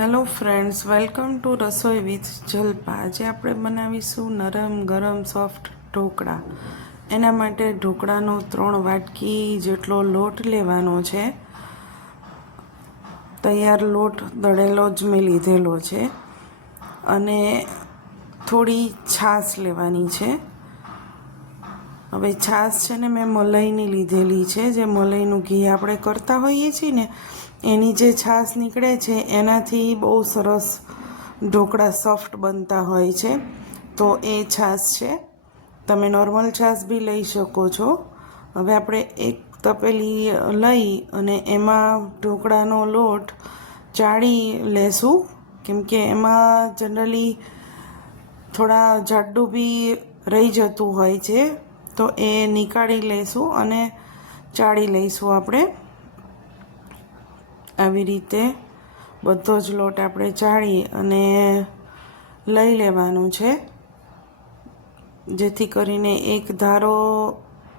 Hello friends welcome to Rasoi with Jalpa આજે આપણે બનાવીશું નરમ, ગરમ સોફ્ટ ઢોકળા. એના માટે ઢોકળાનો ત્રણ વાટકી જેટલો લોટ લેવાનો છે. તૈયાર લોટ દળેલો જ મેં લીધેલો છે. અને થોડી છાશ લેવાની છે. હવે છાશ છે ને મેં મલાઈની લીધેલી છે. જે મલાઈનું ઘી આપણે કરતા હોઈએ છીએ ને, એની જે છાશ નીકળે છે, એનાથી બહુ સરસ ઢોકળા સોફ્ટ બનતા હોય છે. તો એ છાશ છે. તમે નોર્મલ છાશ બી લઈ શકો છો. હવે આપણે એક તપેલી લઈ અને એમાં ઢોકળાનો લોટ ચાળી લેશું. કેમ કે એમાં જનરલી થોડા જાડું બી રહી જતું હોય છે. તો એ નીકાળી લઈશું અને ચાળી લઈશું આપણે. આવી રીતે બધો જ લોટ આપણે ચાળી અને લઈ લેવાનું છે. જેથી કરીને એક ધારો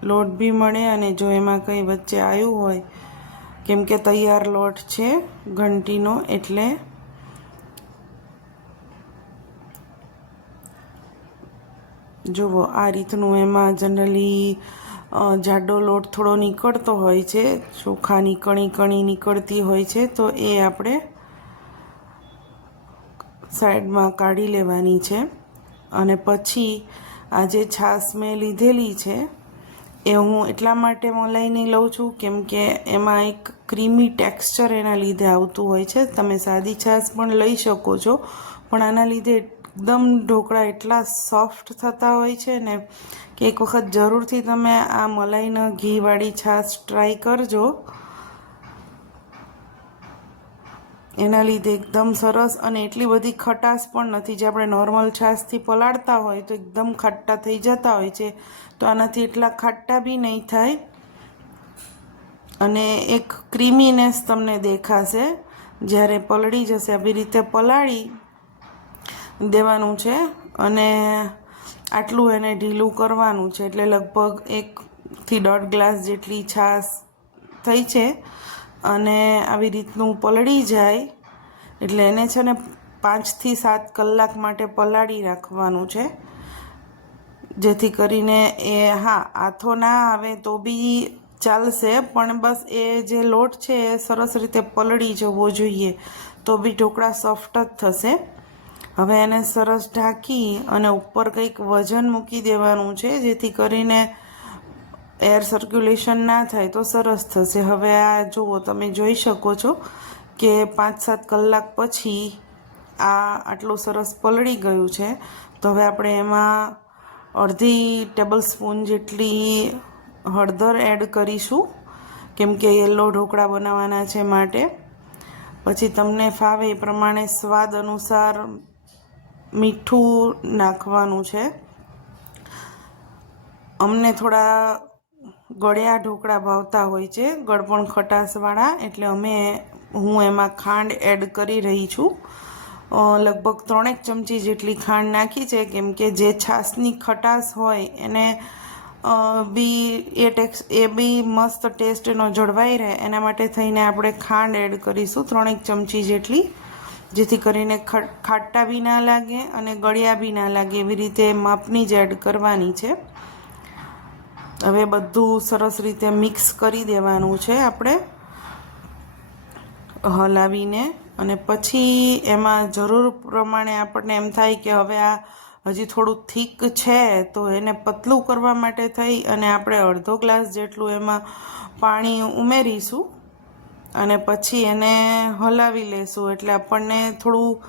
લોટ બી મળે અને જો એમાં કંઈ વચ્ચે આવ્યું હોય, કેમ કે તૈયાર લોટ છે ઘંટીનો એટલે જુઓ, આ રીતનું એમાં જનરલી જાડો લોટ થોડો નીકળતો હોય છે ચોખાની કણી કણી નીકળતી હોય છે, તો એ આપણે સાઈડમાં કાઢી લેવાની છે. અને પછી આ જે છાશ મેં લીધેલી છે, એ હું એટલા માટે મલાઈની લઉં છું, કેમ કે એમાં એક ક્રીમી ટેક્સચર એના લીધે આવતું હોય છે. તમે સાદી છાશ પણ લઈ શકો છો, પણ આના લીધે એકદમ ઢોકળા એટલા સોફ્ટ થતા હોય છે ને કે એક વખત જરૂરથી તમે આ મલાઈના ઘીવાળી છાશ ટ્રાય કરજો. એના લીધે એકદમ સરસ અને એટલી બધી ખટાશ પણ નથી જે આપણે નોર્મલ છાશથી પલાળતા હોય તો એકદમ ખાટા થઈ જતા હોય છે. તો આનાથી એટલા ખાટા બી નહીં થાય. અને એક ક્રીમીનેસ તમને દેખાશે. જ્યારે પલળી જશે, આવી રીતે પલાળી દેવાનું છે અને આટલું એને ઢીલું કરવાનું છે એટલે લગભગ એકથી દોઢ ગ્લાસ જેટલી છાશ થઈ છે અને આવી રીતનું પલળી જાય એટલે એને છે ને પાંચથી સાત કલાક માટે પલાળી રાખવાનું છે. જેથી કરીને એ હા, આથો ના આવે તો બી ચાલશે, પણ બસ એ જે લોટ છે એ સરસ રીતે પલળી જવો જોઈએ તો બી ઢોકળા સોફ્ટ જ થશે. હવે એને સરસ ઢાંકી અને ઉપર કંઈક વજન મૂકી દેવાનું છે, જેથી કરીને એર સર્ક્યુલેશન ના થાય તો સરસ થશે. હવે આ જુઓ, તમે જોઈ શકો છો કે પાંચ સાત કલાક પછી આ આટલું સરસ પલળી ગયું છે. તો હવે આપણે એમાં અડધી ટેબલ સ્પૂન જેટલી હળદર એડ કરીશું, કેમ કે યલો ઢોકળા બનાવવાના છે માટે. પછી તમને ફાવે એ પ્રમાણે સ્વાદ અનુસાર મીઠું નાખવાનું છે. અમને થોડા ગળ્યા ઢોકળા ભાવતા હોય છે, ગળપણ ખટાશવાળા, એટલે અમે હું એમાં ખાંડ એડ કરી રહી છું. લગભગ ત્રણેક ચમચી જેટલી ખાંડ નાખી છે, કેમ કે જે છાશની ખટાશ હોય એને બી, એ ટેક્સ, એ બી મસ્ત ટેસ્ટ એનો જળવાઈ રહે. એના માટે થઈને આપણે ખાંડ એડ કરીશું, ત્રણેક ચમચી જેટલી. જેથી કરીને ખાટા બી ના લાગે અને ગળ્યા બી ના લાગે એવી રીતે માપની જ એડ કરવાની છે. હવે બધું સરસ રીતે મિક્સ કરી દેવાનું છે આપણે, હલાવીને અને પછી એમાં જરૂર પ્રમાણે આપણને એમ થાય કે હવે આ હજી થોડું થીક છે તો એને પતલું કરવા માટે થઈ અને આપણે અડધો ગ્લાસ જેટલું એમાં પાણી ઉમેરીશું. અને પછી એને હલાવી લેશું. એટલે આપણને થોડું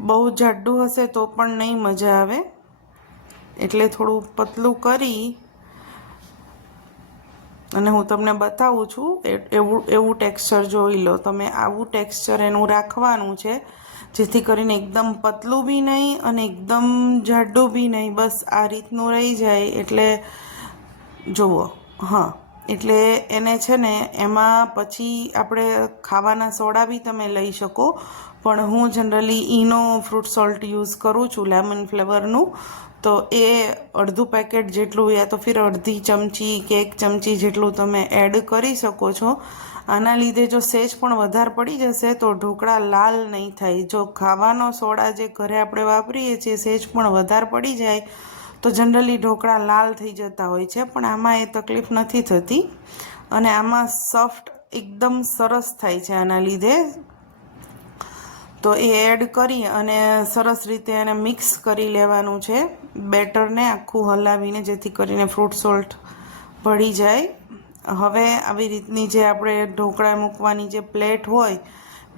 બહુ જાડું હશે તો પણ નહીં મજા આવે. એટલે થોડું પતલું કરી અને હું તમને બતાવું છું એવું એવું ટેક્સચર જોઈ લો. તમે આવું ટેક્સચર એનું રાખવાનું છે, જેથી કરીને એકદમ પતલું બી નહીં અને એકદમ જાડું બી નહીં. બસ આ રીતનું રહી જાય. એટલે જુઓ, હા. એટલે એને છે ને, એમાં પછી આપણે ખાવાના સોડા બી તમે લઈ શકો. પણ હું generally Eno fruit salt use કરું છું, લેમન ફ્લેવરનું. તો એ અડધું પેકેટ જેટલું યા તો ફિર અડધી ચમચી કે એક ચમચી જેટલું તમે એડ કરી શકો છો. આના લીધે જો સેજ પણ વધારે પડી જશે તો ઢોકળા લાલ નહીં થાય. જો ખાવાનો સોડા જે ઘરે આપણે વાપરીએ છીએ, સેજ પણ વધારે પડી જાય તો જનરલી ઢોકળા લાલ થઈ જતા હોય છે, પણ આમાં એ તકલીફ નથી થતી. અને આમાં સોફ્ટ એકદમ સરસ થાય છે આના લીધે. તો એ એડ કરી અને સરસ રીતે એને મિક્સ કરી લેવાનું છે બેટરને આખું હલાવીને જેથી કરીને ફ્રૂટ સોલ્ટ ભળી જાય. હવે આવી રીતની જે આપણે ઢોકળા મૂકવાની જે પ્લેટ હોય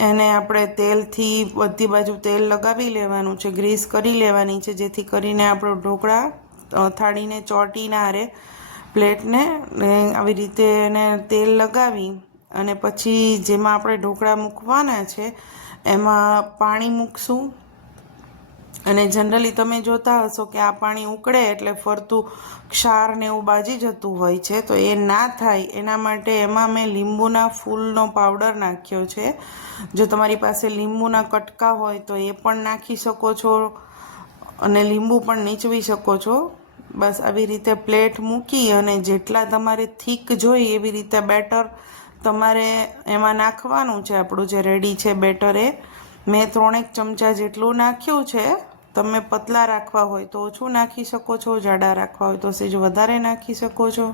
એને આપણે તેલથી બધી બાજુ તેલ લગાવી લેવાનું છે, ગ્રીસ કરી લેવાની છે, જેથી કરીને આપણો ઢોકળા થાળીને ચોટી ના રહે પ્લેટને આવી રીતે એને તેલ લગાવી અને પછી જેમાં આપણે ઢોકળા મૂકવાના છે, એમાં પાણી મૂકશું અને જનરલી તમે જોતા હશો કે આ પાણી ઉકળે એટલે ફરતું ક્ષાર ને એવું બાજી જતું હોય છે, તો એ ના થાય. એના માટે એમાં મેં લીંબુના ફૂલનો પાવડર નાખ્યો છે. જો તમારી પાસે લીંબુના કટકા હોય તો એ પણ નાખી શકો છો અને લીંબુ પણ નીચવી શકો છો. બસ આવી રીતે પ્લેટ મૂકી અને જેટલા તમારે થીક જોઈ એવી રીતે બેટર તમારે એમાં નાખવાનું છે. આપણું જે રેડી છે બેટર એ મેં ત્રણેક ચમચા જેટલું નાખ્યું છે. તમે પતલા રાખવા હોય તો ઓછું નાખી શકો છો, જાડા રાખવા હોય તો સેજ વધારે નાખી શકો છો.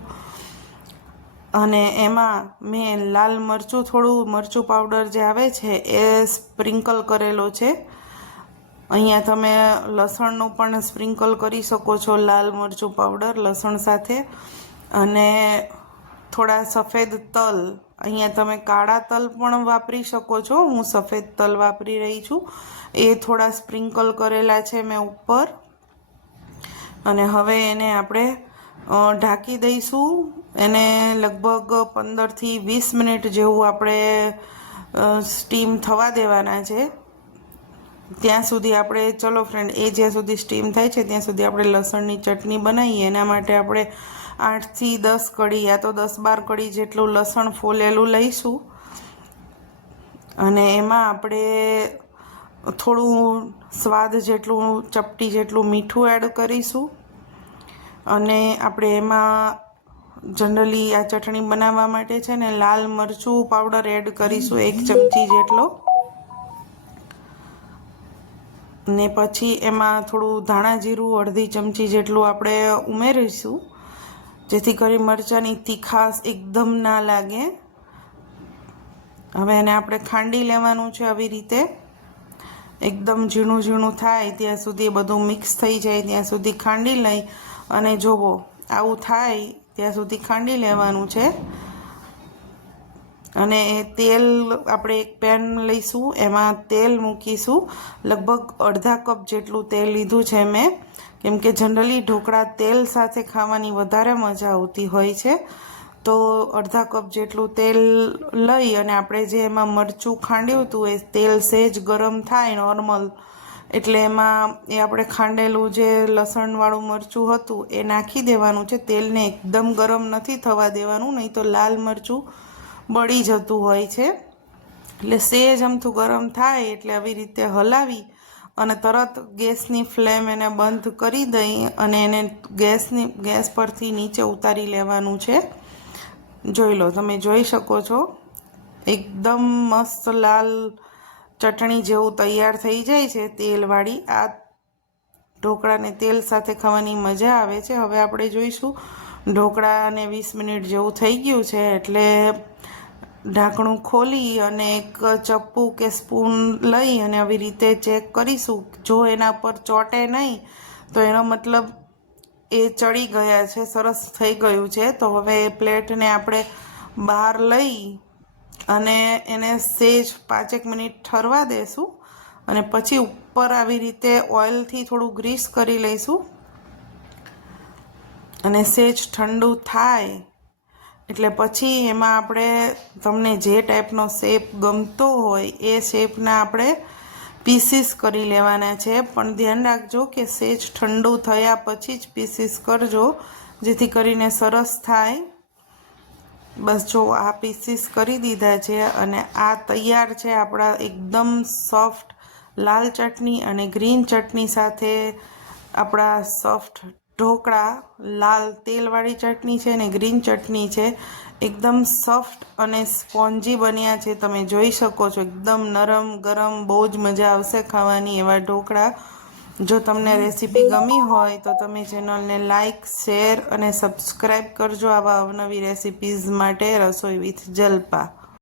અને એમાં મેં લાલ મરચું, થોડું મરચું પાવડર જે આવે છે એ સ્પ્રિંકલ કરેલો છે. અહીંયા તમે લસણનું પણ સ્પ્રિંકલ કરી શકો છો, લાલ મરચું પાવડર, લસણ સાથે. અને થોડા સફેદ તલ અહીંયા તમે કાળા તલ પણ વાપરી શકો છો. હું સફેદ તલ વાપરી રહી છું. એ થોડા સ્પ્રિંકલ કરેલા છે મેં ઉપર. અને હવે એને આપણે ઢાંકી દઈશું. એને લગભગ પંદરથી વીસ મિનિટ જેવું આપણે સ્ટીમ થવા દેવાના છે. ત્યાં સુધી આપણે, ચલો ફ્રેન્ડ એ જ્યાં સુધી સ્ટીમ થાય છે ત્યાં સુધી આપણે લસણની ચટણી બનાવીએ. એના માટે આપણે આઠથી દસ કડી યા તો દસ બાર કડી જેટલું લસણ ફોલેલું લઈશું. અને એમાં આપણે થોડું સ્વાદ જેટલું, ચપટી જેટલું મીઠું એડ કરીશું. અને આપણે એમાં જનરલી આ ચટણી બનાવવા માટે છે ને લાલ મરચું પાવડર એડ કરીશું એક ચમચી જેટલો. ને પછી એમાં થોડું ધાણા જીરું અડધી ચમચી જેટલું આપણે ઉમેરીશું. જેથી કરી મરચાંની તીખાશ એકદમ ના લાગે. હવે એને આપણે ખાંડી લેવાનું છે આવી રીતે. એકદમ ઝીણું ઝીણું થાય ત્યાં સુધી બધું મિક્સ થઈ જાય ત્યાં સુધી ખાંડી લઈ. અને જોવો, આવું થાય ત્યાં સુધી ખાંડી લેવાનું છે. અને તેલ આપણે એક પેન લઈશું, એમાં તેલ મૂકીશું. લગભગ અડધા કપ જેટલું તેલ લીધું છે મેં. કેમ કે જનરલી ઢોકળા તેલ સાથે ખાવાની વધારે મજા આવતી હોય છે. તો અડધા કપ જેટલું તેલ લઈ અને આપણે જે એમાં મરચું ખાંડ્યું હતું, એ તેલ સહેજ ગરમ થાય નોર્મલ. એટલે એમાં એ આપણે ખાંડેલું જે લસણવાળું મરચું હતું, એ નાખી દેવાનું છે. તેલને એકદમ ગરમ નથી થવા દેવાનું, નહીં તો લાલ મરચું બળી જતું હોય છે. એટલે સેજ અમથું ગરમ થાય એટલે આવી રીતે હલાવી અને તરત ગેસની ફ્લેમ એને બંધ કરી દઈ અને એને ગેસની, ગેસ પરથી નીચે ઉતારી લેવાનું છે. જોઈ લો, તમે જોઈ શકો છો. એકદમ મસ્ત લાલ ચટણી જેવું તૈયાર થઈ જાય છે તેલવાળી. આ ઢોકળાને તેલ સાથે ખાવાની મજા આવે છે. હવે આપણે જોઈશું. ઢોકળાને વીસ મિનિટ જેવું થઈ ગયું છે એટલે ઢાંકણું ખોલી અને એક ચપ્પુ કે સ્પૂન લઈ અને આવી રીતે ચેક કરીશું. જો એના પર ચોટે નહીં, તો એનો મતલબ એ ચડી ગયા છે, સરસ થઈ ગયું છે. તો હવે એ પ્લેટને આપણે બહાર લઈ અને એને સેજ પાંચેક મિનિટ ઠરવા દેશું અને પછી ઉપર આવી રીતે ઓઇલથી થોડું ગ્રીસ કરી લઈશું. અને સેજ ઠંડુ થાય એટલે પછી એમાં આપણે તમને જે ટાઈપનો શેપ ગમતો હોય એ શેપના આપણે પીસીસ કરી લેવાના છે. પણ ધ્યાન રાખજો કે સેજ ઠંડુ થયા પછી જ પીસીસ કરજો, જેથી કરીને સરસ થાય. બસ જો આ પીસીસ કરી દીધા છે અને આ તૈયાર છે આપણા એકદમ સોફ્ટ લાલ ચટણી અને ગ્રીન ચટણી સાથે આપણા સોફ્ટ ઢોકળા, લાલ તેલવાળી ચટણી છે ને ગ્રીન ચટણી છે. એકદમ સોફ્ટ અને સ્પોન્જી બન્યા છે. તમે જોઈ શકો છો, એકદમ નરમ, ગરમ, બહુ જ મજા આવશે ખાવાની એવા ઢોકળા. જો તમને રેસીપી ગમી હોય તો તમે ચેનલને લાઇક શેર અને સબસ્ક્રાઈબ કરજો આવા અવનવી રેસિપીઝ માટે રસોઈ વિથ જલપા.